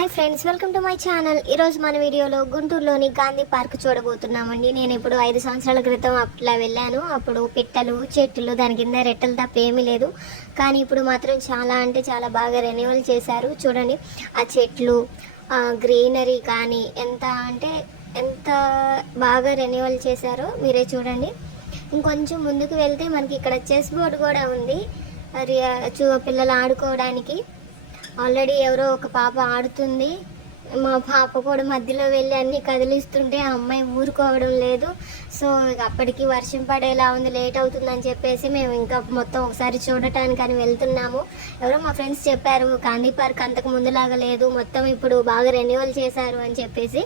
Hi friends, welcome to my channel. ఈరోజు మన వీడియోలో గుంటూరులోని గాంధీ పార్క్ చూడబోతున్నామండి. నేను ఇప్పుడు 5 సంవత్సరాల క్రితం అట్లా వెళ్ళాను. అప్పుడు పిట్టలు, చెట్లు, దాని కింద రెట్టలు తప్ప ఏమీ లేదు. కానీ ఇప్పుడు మాత్రం చాలా అంటే చాలా బాగా రెన్యువల్ చేశారు. చూడండి ఆ చెట్లు, గ్రీనరీ కానీ ఎంత బాగా రెన్యువల్ చేశారో మీరే చూడండి. ఇంకొంచెం ముందుకు వెళ్తే మనకి ఇక్కడ చెస్ బోర్డు కూడా ఉంది. అది పిల్లలు ఆడుకోవడానికి. ఆల్రెడీ ఎవరో ఒక పాప ఆడుతుంది. మా పాప కూడా మధ్యలో వెళ్ళి అన్నీ కదిలిస్తుంటే ఆ అమ్మాయి ఊరుకోవడం లేదు. సో అప్పటికి వర్షం పడేలా ఉంది, లేట్ అవుతుందని చెప్పేసి మేము ఇంకా మొత్తం ఒకసారి చూడటానికి అని వెళ్తున్నాము. ఎవరో మా ఫ్రెండ్స్ చెప్పారు గాంధీ పార్క్ అంతకు ముందులాగా లేదు, మొత్తం ఇప్పుడు బాగా రెన్యువల్ చేశారు అని చెప్పేసి.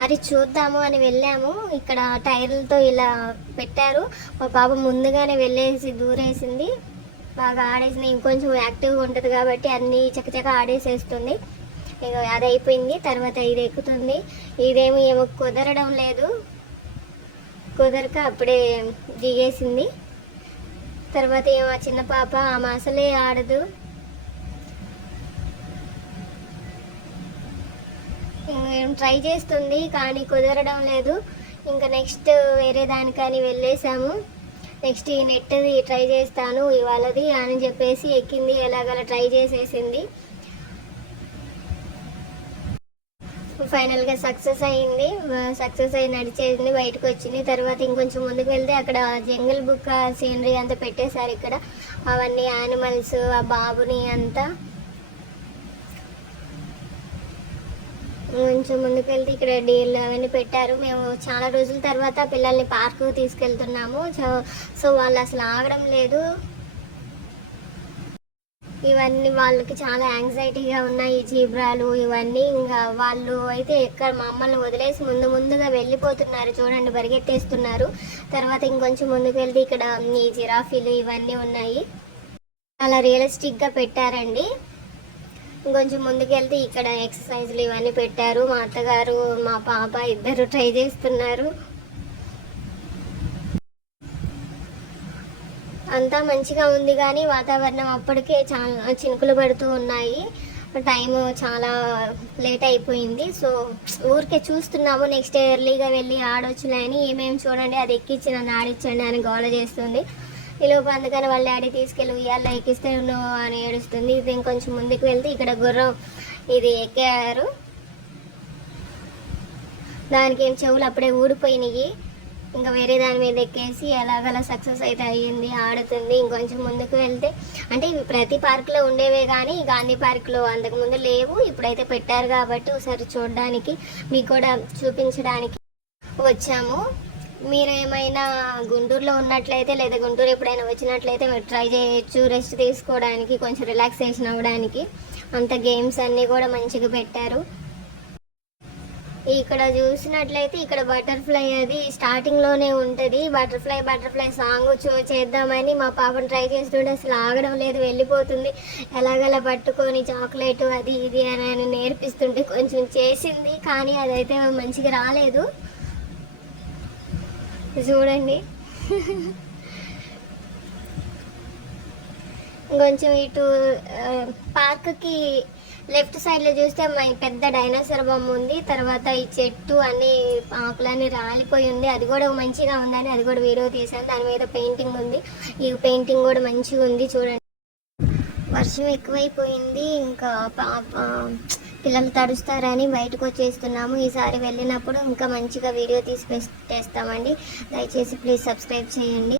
మరి చూద్దాము అని వెళ్ళాము. ఇక్కడ టైర్లతో ఇలా పెట్టారు. మా పాప ముందుగానే వెళ్ళేసి దూరేసింది, బాగా ఆడేసింది. ఇంకొంచెం యాక్టివ్గా ఉంటుంది కాబట్టి అన్నీ చకచక ఆడేసేస్తుంది. ఇక అది అయిపోయింది. తర్వాత ఇది ఎక్కుతుంది. ఇదేమో ఏమో కుదరడం లేదు, కుదరక అప్పుడే దిగేసింది. తర్వాత ఏమో చిన్న పాప, ఆమె అసలే ఆడదు. ట్రై చేస్తుంది కానీ కుదరడం లేదు. ఇంకా నెక్స్ట్ వేరే దానికని వెళ్ళేసాము. నెక్స్ట్ ఈ నెట్ది ట్రై చేస్తాను ఇవాళది అని చెప్పేసి ఎక్కింది. ఎలాగలా ట్రై చేసేసింది. ఫైనల్గా సక్సెస్ అయింది. సక్సెస్ అయి నడిచేసింది, బయటకు వచ్చింది. తర్వాత ఇంకొంచెం ముందుకు వెళ్తే అక్కడ జంగల్ బుక్ సీనరీ అంతా పెట్టేశారు. ఇక్కడ అవన్నీ యానిమల్స్, ఆ బాబుని అంతా. కొంచెం ముందుకు వెళ్తే ఇక్కడ డీల్ అవన్నీ పెట్టారు. మేము చాలా రోజుల తర్వాత పిల్లల్ని పార్కు తీసుకెళ్తున్నాము. సో వాళ్ళు అసలు ఆగడం లేదు. ఇవన్నీ వాళ్ళకి చాలా యాంగ్జైటీగా ఉన్నాయి, ఈ జీబ్రాలు ఇవన్నీ. ఇంకా వాళ్ళు అయితే ఎక్కడ మమ్మల్ని వదిలేసి ముందుగా వెళ్ళిపోతున్నారు. చూడండి, పరిగెత్తేస్తున్నారు. తర్వాత ఇంకొంచెం ముందుకు వెళ్తే ఇక్కడ ఈ జిరాఫీలు ఇవన్నీ ఉన్నాయి. చాలా రియలిస్టిక్గా పెట్టారండి. ఇంకొంచెం ముందుకెళ్తే ఇక్కడ ఎక్సర్సైజ్లు ఇవన్నీ పెట్టారు. మా అత్తగారు, మా పాప ఇద్దరు ట్రై చేస్తున్నారు. అంతా మంచిగా ఉంది కానీ వాతావరణం అప్పటికే చాలా చినుకులు పడుతూ ఉన్నాయి. టైము చాలా లేట్ అయిపోయింది. సో ఊరికే చూస్తున్నాము. నెక్స్ట్ ఎర్లీగా వెళ్ళి ఆడొచ్చులే అని. ఏమేమి చూడండి, అది ఎక్కించి నన్ను ఆడిచ్చండి అని గోల చేస్తుంది. ఈలోపు అందుకని వాళ్ళ డాడీ తీసుకెళ్ళి ఉయ్యాల్లో ఎక్కిస్తే నువ్వు అని ఏడుస్తుంది. ఇది ఇంకొంచెం ముందుకు వెళ్తే ఇక్కడ గుర్రం ఇది ఎక్కారు. దానికి ఏం చెవులు అప్పుడే ఊడిపోయినాయి. ఇంకా వేరే దాని మీద ఎక్కేసి ఎలాగలా సక్సెస్ అయితే అయ్యింది, ఆడుతుంది. ఇంకొంచెం ముందుకు వెళ్తే అంటే ఇవి ప్రతి పార్కులో ఉండేవే కానీ గాంధీ పార్కులో అంతకుముందు లేవు. ఇప్పుడైతే పెట్టారు కాబట్టి ఒకసారి చూడడానికి, మీకు కూడా చూపించడానికి వచ్చాము. మీరు ఏమైనా గుంటూరులో ఉన్నట్లయితే లేదా గుంటూరు ఎప్పుడైనా వచ్చినట్లయితే మీరు ట్రై చేయొచ్చు, రెస్ట్ తీసుకోవడానికి, కొంచెం రిలాక్సేషన్ అవ్వడానికి. అంత గేమ్స్ అన్నీ కూడా మంచిగా పెట్టారు. ఇక్కడ చూసినట్లయితే ఇక్కడ బటర్ఫ్లై అది స్టార్టింగ్లోనే ఉంటుంది. బటర్ఫ్లై సాంగ్ చేద్దామని మా పాపను ట్రై చేస్తుంటే అసలు ఆగడం లేదు, వెళ్ళిపోతుంది. ఎలాగలా పట్టుకొని చాక్లెట్ అది ఇది అని నేర్పిస్తుంటే కొంచెం చేసింది, కానీ అదైతే మంచిగా రాలేదు. చూడండి, కొంచెం ఇటు పార్క్కి లెఫ్ట్ సైడ్లో చూస్తే పెద్ద డైనోసార్ బొమ్మ ఉంది. తర్వాత ఈ చెట్టు అన్ని ఆకులన్నీ రాలిపోయి ఉంది. అది కూడా మంచిగా ఉందని అది కూడా వీడియో తీసాను. దాని మీద పెయింటింగ్ ఉంది. ఈ పెయింటింగ్ కూడా మంచిగా ఉంది. చూడండి, వర్షం ఎక్కువైపోయింది. ఇంకా పిల్లలు తడుస్తారని బయటకు వచ్చేస్తున్నాము. ఈసారి వెళ్ళినప్పుడు ఇంకా మంచిగా వీడియో తీసి పెట్టేస్తామండి. దయచేసి ప్లీజ్ సబ్స్క్రైబ్ చేయండి.